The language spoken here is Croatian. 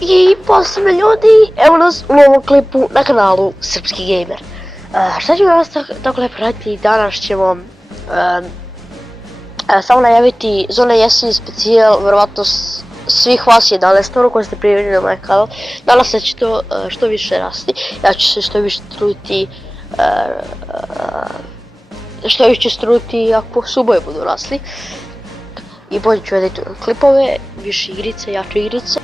I posebno ljudi, evo nas u novom klipu na kanalu Srpski Gamer. Šta ćemo danas tako lepo raditi? Danas ćemo samo najaviti Zona Jesen specijal, verovatno svih vas 11 koji ste prijavljeni na moj kanal. Danas će to što više rasti, ja ću se što više truditi, ako suboje budu rasli. I bolje ću editi klipove, više igrice, jače igrice.